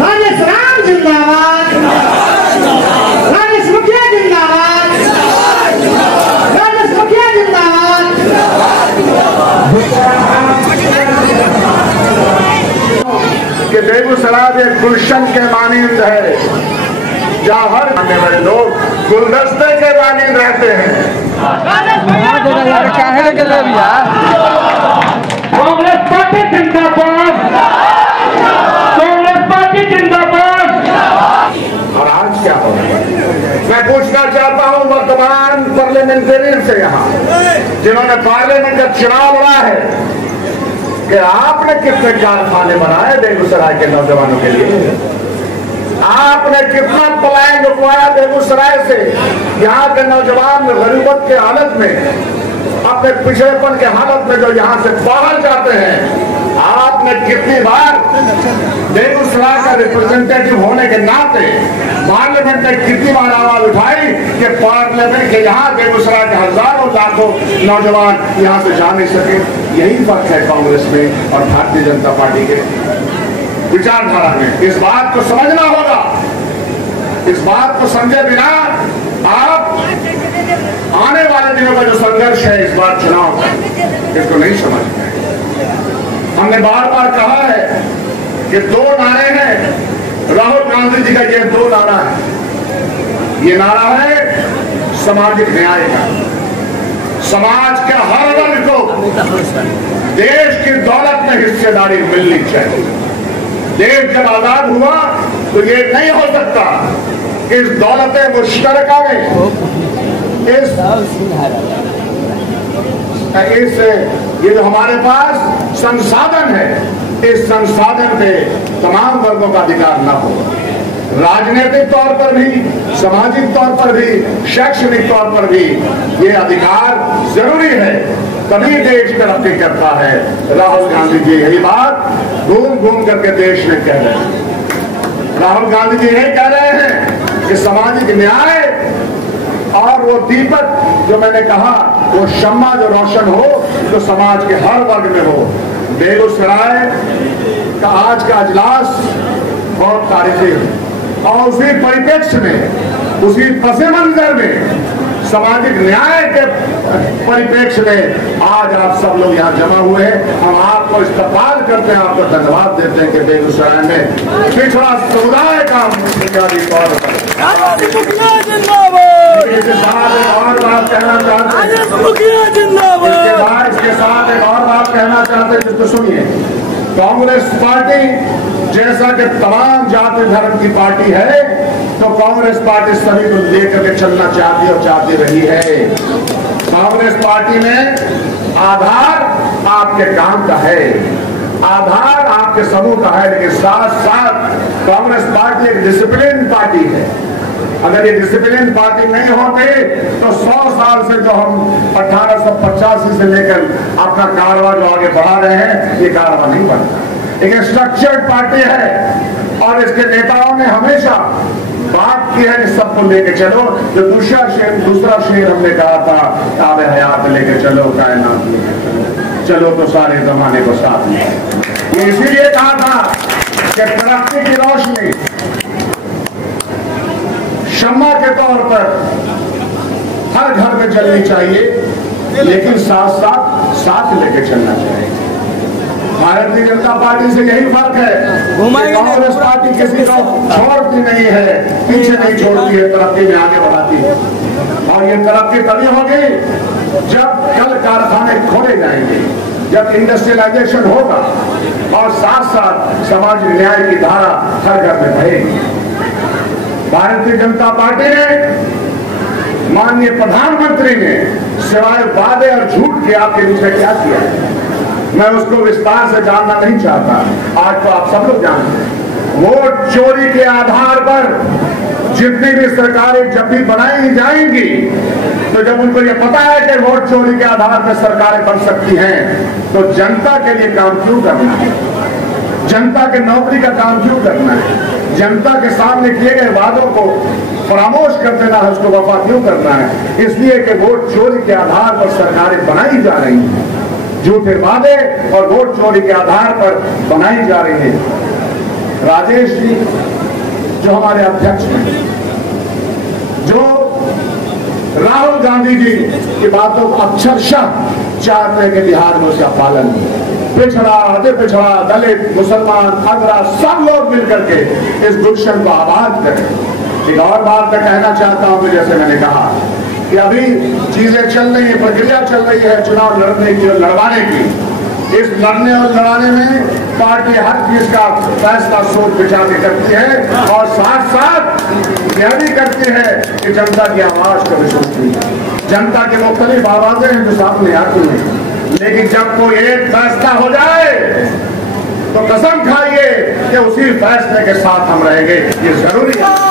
राजेश राम जिंदाबाद, राजेश मुखिया जिंदाबाद, राजेश मुखिया जिंदाबाद। कि बेगूसराय एक गुलशन के मानिंद है, जहाँ हर आने वाले लोग गुलदस्ते के मानिंद रहते हैं। कांग्रेस पार्टी जिंदाबाद, कांग्रेस पार्टी जिंदाबाद। और आज क्या होगा, मैं पूछना चाहता हूँ वर्तमान पार्लियामेंटेरियन से यहाँ जिन्होंने पार्लियामेंट का चुनाव लड़ा है, कि आपने कितने कारखाने बनाए बेगूसराय के नौजवानों के लिए, आपने कितना पलायन रुकवाया बेगूसराय से। यहाँ के नौजवान गरीबत के हालत में, अपने पिछड़ेपन के हालत में जो यहाँ से बाहर जाते हैं, आपने कितनी बार बेगूसराय का रिप्रेजेंटेटिव होने के नाते पार्लियामेंट में कितनी बार आवाज उठाई कि पार्लियामेंट के यहाँ बेगूसराय के हजारों लाखों नौजवान यहाँ से जा नहीं सके। यही फर्क है कांग्रेस में और भारतीय जनता पार्टी के विचारधारा में। इस बात को समझना होगा, इस बात को समझे बिना आप आने वाले दिनों का जो संघर्ष है इस बार चुनाव का, इसको नहीं समझते। हमने बार बार कहा है कि दो नारे हैं, राहुल गांधी जी का ये दो नारा है। ये नारा है सामाजिक न्याय का। समाज के हर वर्ग को देश की दौलत में हिस्सेदारी मिलनी चाहिए। देश जब आजाद हुआ तो ये नहीं हो सकता इस दौलत मुश्तरका में ये जो हमारे पास संसाधन है, इस संसाधन पे तमाम वर्गों का अधिकार न हो। राजनीतिक तौर पर भी, सामाजिक तौर पर भी, शैक्षणिक तौर पर भी ये अधिकार जरूरी है, तभी देश तरक्की करता है। राहुल गांधी जी यही बात घूम घूम करके देश में कह रहे हैं। राहुल गांधी जी यही कह रहे हैं कि सामाजिक न्याय और वो दीपक जो मैंने कहा, वो शम्मा जो रोशन हो, जो समाज के हर वर्ग में हो। बेगूसराय का आज का अजलास बहुत तारीखी है और उसी परिप्रेक्ष्य में, उसी पस मंजर में, सामाजिक न्याय के परिप्रेक्ष्य में आज आप सब लोग यहाँ जमा हुए हैं। हम आपको इस्तकबाल करते हैं, आपको धन्यवाद देते हैं कि बेगूसराय में पिछड़ा समुदाय का बुनियादी तौर पर इसके साथ एक और बात कहना चाहते हैं, इसके साथ एक और बात कहना चाहते हैं जिसको सुनिए। कांग्रेस पार्टी जैसा कि तमाम जाति धर्म की पार्टी है, तो कांग्रेस पार्टी सभी को लेकर के चलना चाहती है और चाहती रही है। कांग्रेस पार्टी में आधार आपके काम का है, आधार आपके समूह का है, लेकिन साथ साथ कांग्रेस पार्टी एक डिसिप्लिन पार्टी है। अगर ये डिसिप्लिन पार्टी नहीं होती तो 100 साल से जो हम 1885 से लेकर अपना कारवा जो आगे बढ़ा रहे हैं, ये कारवा नहीं बढ़ता। एक स्ट्रक्चर्ड पार्टी है और इसके नेताओं ने हमेशा बात की है कि सबको लेके चलो। जो दूसरा शेर हमने कहा था, आबे हयात लेके चलो, कायनात लेके चलो, चलो तो सारे जमाने को साथ में। ये इसीलिए कहा था कि तरक्की की रोशनी शम्मा के तौर पर हर घर में चलनी चाहिए, लेकिन साथ साथ लेके चलना चाहिए। भारतीय जनता पार्टी से यही फर्क है, कांग्रेस पार्टी किसी को छोड़ती नहीं है, पीछे नहीं छोड़ती है, तरक्की में आगे बढ़ाती है। और ये तरक्की तभी होगी जब कल कारखाने खोले जाएंगे, जब इंडस्ट्रियलाइजेशन होगा और साथ साथ सामाजिक न्याय की धारा हर घर में बहेगी। भारतीय जनता पार्टी ने, माननीय प्रधानमंत्री ने सिवाय वादे और झूठ के आपके बीच में क्या किया है, मैं उसको विस्तार से जानना नहीं चाहता। आज तो आप सब लोग जानते हैं, वोट चोरी के आधार पर जितनी भी सरकारें जब भी बनाई जाएंगी, तो जब उनको ये पता है कि वोट चोरी के आधार पर सरकारें बन सकती हैं, तो जनता के लिए काम क्यों करना है, जनता के नौकरी का काम क्यों करना है, जनता के सामने किए गए वादों को फरामोश कर देना है, उसको वफा क्यों करना है। इसलिए कि वोट चोरी के आधार पर सरकारें बनाई जा रही हैं। झूठे वादे और वोट चोरी के आधार पर बनाई जा रही है। राजेश जी जो हमारे अध्यक्ष हैं, जो राहुल गांधी जी की बातों को अक्षरशः चाहते हैं कि बिहार में उसका पालन हो। पिछड़ा, अति पिछड़ा, दलित, मुसलमान, अगरा सब लोग मिलकर के इस गुलशन को आबाद करें। एक और बात मैं कहना चाहता हूं कि जैसे मैंने कहा कि अभी चीजें चल रही है, प्रक्रिया चल रही है चुनाव लड़ने की और लड़वाने की। इस लड़ने और लड़ाने में पार्टी हर चीज का फैसला सोच विचार के करती है और साथ साथ यह भी करती है कि जनता की आवाज को भी सुनती है। जनता के मुख्तलिफ आवाजें हैं जो सामने आती हैं, लेकिन जब कोई एक फैसला हो जाए तो कसम खाइए कि उसी फैसले के साथ हम रहेंगे। ये जरूरी है।